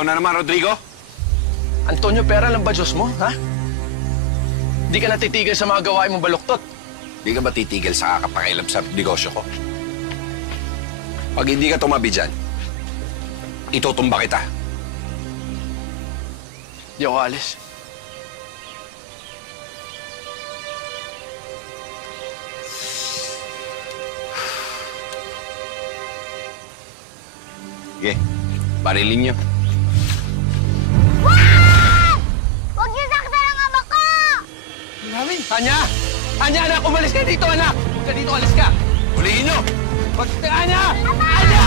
Ikaw na naman, Rodrigo? Antonio, pera lang ba Diyos mo, ha? Di ka natitigil sa mga gawain mong baluktot. Di ka ba titigil sa kakapakialam sa negosyo ko? Pag hindi ka tumabi dyan, itutumba kita. Di ako alis. Sige, barilin niyo. Huwag niyo saktan ang ama ko! Namin! Anya! Anya, anak! Umalis ka dito, anak! Huwag ka dito, alis ka! Huliin niyo! Anya! Anya!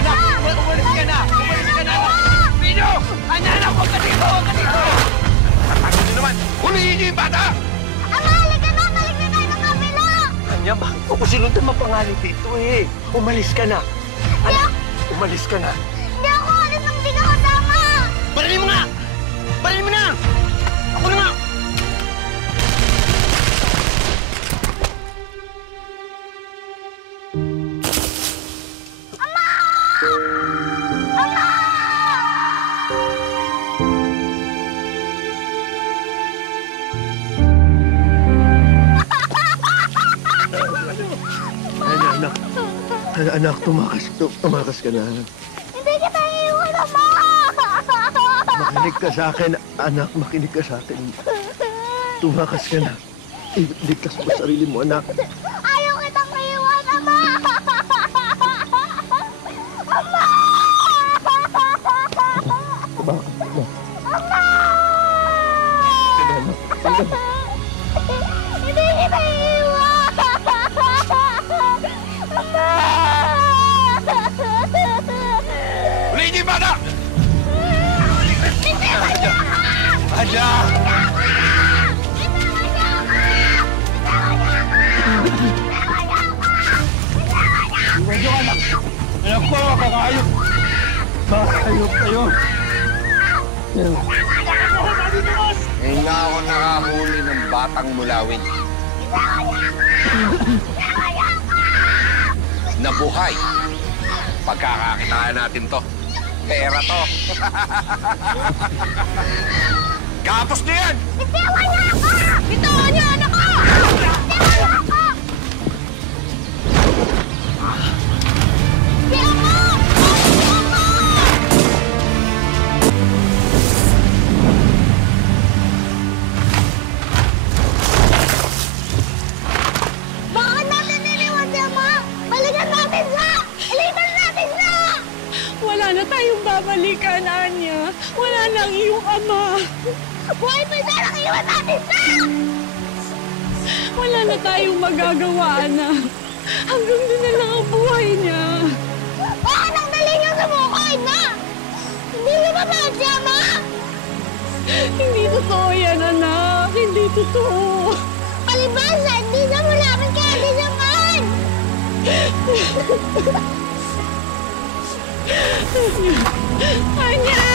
Anak! Umalis ka na! Umalis ka na! Pino! Anya, anak! Huwag ka dito! Huwag ka dito! Tatalo niyo naman! Huliin niyo yung bata! Ama, halika na! Balik na tayo ng kabila! Anya, bakit ko sinundan mapangalit dito eh? Umalis ka na! Anak! Umalis ka na! Hindi ako alis nang di ka kasama! Barilin mo nga! Barilin mo na! Ako na nga! Anak, tumakas ka na. Hindi kita iiwan, Ama! Makinig ka sa akin, anak, makinig ka sa akin. Tumakas ka na. Ligtas mo sarili mo, anak. Ayaw kitang iiwan, Ama! Ama! Ama! Hindi kita iiwan! Ama! Huliin niyo yung bata! Anya! Iwan niyo, anak! Anak ko, kakayok! Kakayok kayo! Ngayon nga ako nakahuli ng batang mulawin. Nabuhay. Pagkakakitaan natin to. Pera to. Kapos na yan! Bitawan niyo ako! Bitawan niyo, anak ko! Bitawan niyo ako! Si Ama! Si Ama! Bakit natin niliwan si Ama? Balikan natin siya! Ilitan natin siya! Wala na tayong babalikan, Anya. Wala na ang iyong ama. Buhay pa siya! Nakiwan natin siya! Wala na tayong magagawa, anak. Hanggang doon na lang ang buhay niya. Baka nang dali niyo sumukay na! Hindi niyo ba mahal si Ama? Hindi totoo yan, anak. Hindi totoo. Palibasa, hindi na mo namin kaya di siya mahal! Anya!